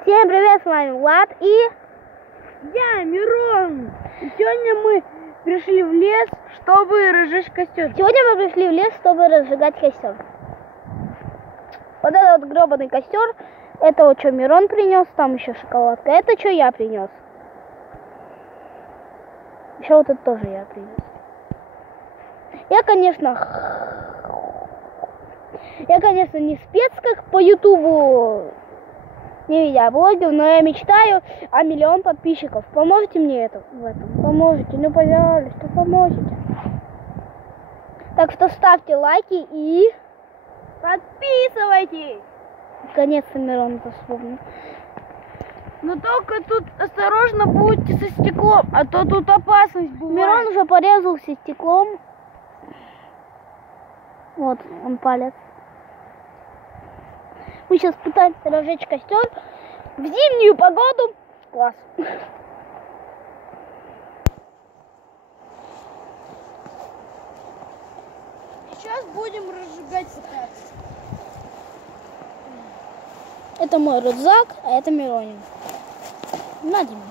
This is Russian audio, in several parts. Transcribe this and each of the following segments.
Всем привет, с вами Влад и я, Мирон. И сегодня мы пришли в лес, чтобы разжечь костер. Сегодня мы пришли в лес, чтобы разжигать костер. Вот это вот гребаный костер. Это вот что Мирон принес, там еще шоколадка. Это что я принес. Еще вот это тоже я принес. Я, конечно, не спец, как по ютубу, не видеоблогер, но я мечтаю о 1 миллион подписчиков. Поможете мне в этом? Поможете? Ну, пожалуйста, поможете. Так что ставьте лайки и подписывайтесь. Наконец-то Мирон вспомнил. Но только тут осторожно будьте со стеклом, а то тут опасность бывает. Мирон уже порезался стеклом. Вот он палец. Мы сейчас пытаемся разжечь костер в зимнюю погоду. Класс. Сейчас будем разжигать сахар. Это мой рюкзак, а это Миронин. На, Дима.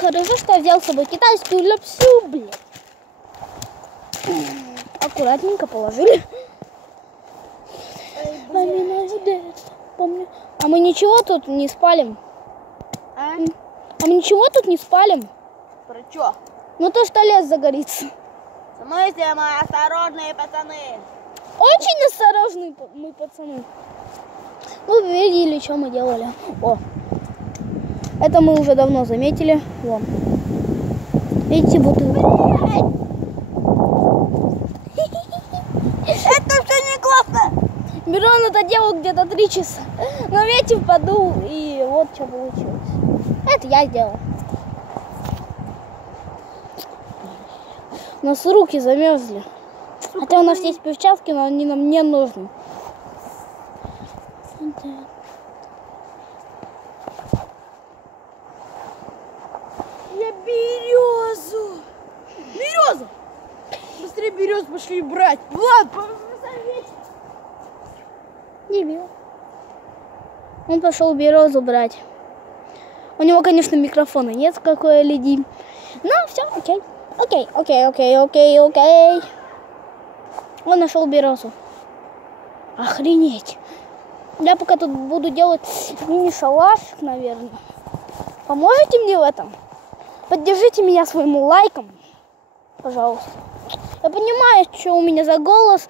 Хорошо, что я взял с собой китайскую лапшу, блядь. Аккуратненько положили. А мы ничего тут не спалим? А мы ничего тут не спалим? Про чё? Ну то, что лес загорится. В смысле, мы осторожные пацаны? Очень осторожные мы пацаны. Вы видели, что мы делали. О, это мы уже давно заметили. Вон. Видите, бутылку. Это все не классно. Мирон это делал где-то 3 часа. Но ветер подул, и вот что получилось. Это я сделал. У нас руки замерзли. Хотя у нас есть перчатки, но они нам не нужны. Я березу. Березу. Быстрее березу пошли брать. Влад, Дебил. Он пошел березу брать. У него, конечно, микрофона нет, какой леди. Но все, окей. Окей. Он нашел березу. Охренеть. Я пока тут буду делать мини-шалашик, наверное. Поможете мне в этом? Поддержите меня своим лайком, пожалуйста. Я понимаю, что у меня за голос.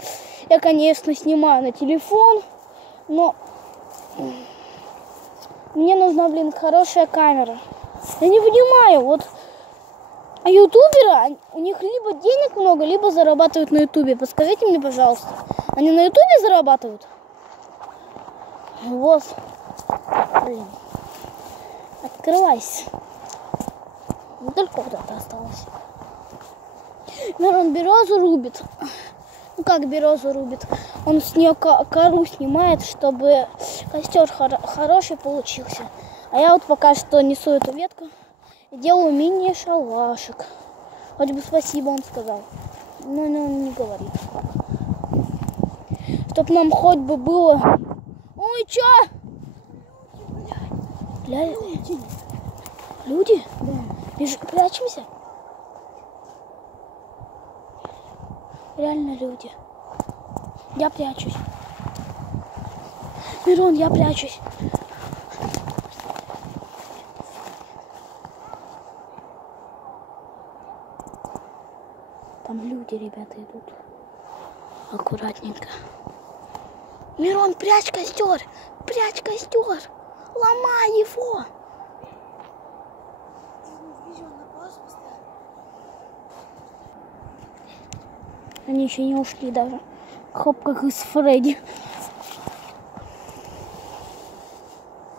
Я, конечно, снимаю на телефон, но мне нужна, хорошая камера. Я не понимаю, вот ютуберы, у них либо денег много, либо зарабатывают на ютубе. Подскажите мне, пожалуйста. Они на ютубе зарабатывают? Вот. Блин. Открывайся. Только вот это осталось. Мирон березу рубит. Ну как березу рубит? Он с нее кору снимает, чтобы костер хороший получился. А я вот пока что несу эту ветку и делаю мини-шалашик. Хоть бы спасибо он сказал. Но он не говорит. Чтоб нам хоть бы было... Ой, чё? Люди? Да. Прячемся? Реально люди. Я прячусь. Мирон, я прячусь. Там люди, ребята, идут. Аккуратненько. Мирон, прячь костер! Прячь костер! Ломай его! Они еще не ушли даже. Хоп, как из Фредди.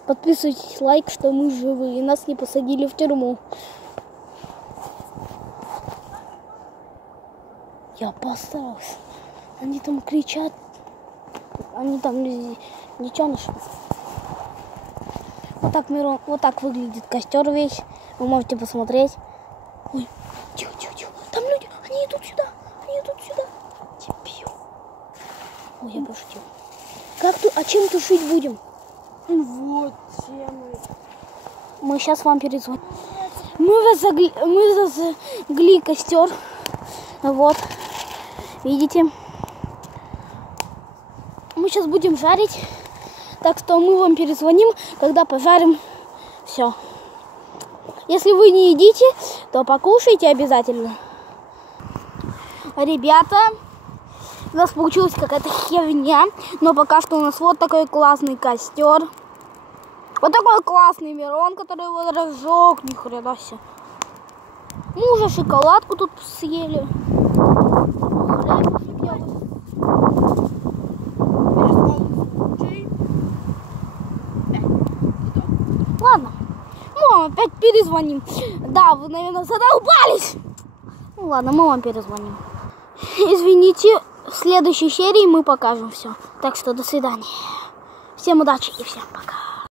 Подписывайтесь, лайк, что мы живы и нас не посадили в тюрьму. Я постарался. Они там кричат. Они там детеныши. Вот так, Мирон, вот так выглядит костер весь. Вы можете посмотреть. Ой, тихо. Там люди, они идут сюда. Дебил. Ой, я пошутил. А чем тушить будем? Вот темы. Мы сейчас вам перезвоним. Мы зажгли костер. Вот. Видите? Мы сейчас будем жарить. Так что мы вам перезвоним, когда пожарим все. Если вы не едите, то покушайте обязательно. Ребята, у нас получилась какая-то херня. Но пока что у нас вот такой классный костер. Вот такой классный Мирон, который его разжег. Ни хрена себе. Мы уже шоколадку тут съели. Ладно, мы вам опять перезвоним. Да, вы, наверное, задолбались. Ну ладно, мы вам перезвоним. Извините, в следующей серии мы покажем все. Так что до свидания. Всем удачи и всем пока.